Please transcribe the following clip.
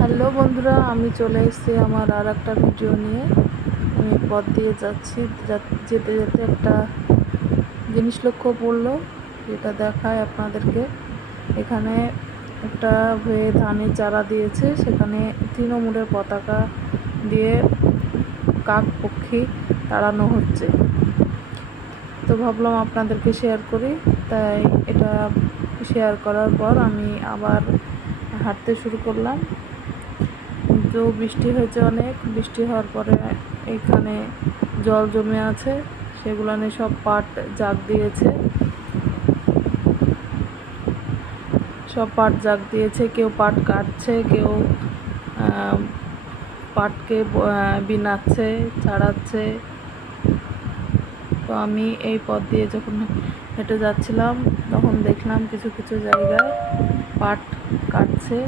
Hello বন্ধুরা, আমি চলে এসেছি আমার আর একটা ভিডিও নিয়ে। আমি পথ দিয়ে যাচ্ছি, যেতে যেতে একটা জিনিস লক্ষ্য পড়লো, যেটা দেখায় আপনাদেরকে। এখানে একটা হয়ে ধানের চারা দিয়েছে, সেখানে তৃণমূলের পতাকা দিয়ে কাক পক্ষী তাড়ানো হচ্ছে। তো ভাবলাম আপনাদেরকে শেয়ার করি, তাই এটা শেয়ার করার পর আমি আবার হাঁটতে শুরু করলাম। কিন্তু বৃষ্টি হয়েছে, অনেক বৃষ্টি হওয়ার পরে এখানে জল জমে আছে, সেগুলো নিয়ে সব পাট জাগ দিয়েছে। কেউ পাট কাটছে, কেউ পাটকে বিনাচ্ছে, ছাড়াচ্ছে। তো আমি এই পথ দিয়ে যখন হেঁটে যাচ্ছিলাম, তখন দেখলাম কিছু কিছু জায়গায় পাট কাটছে।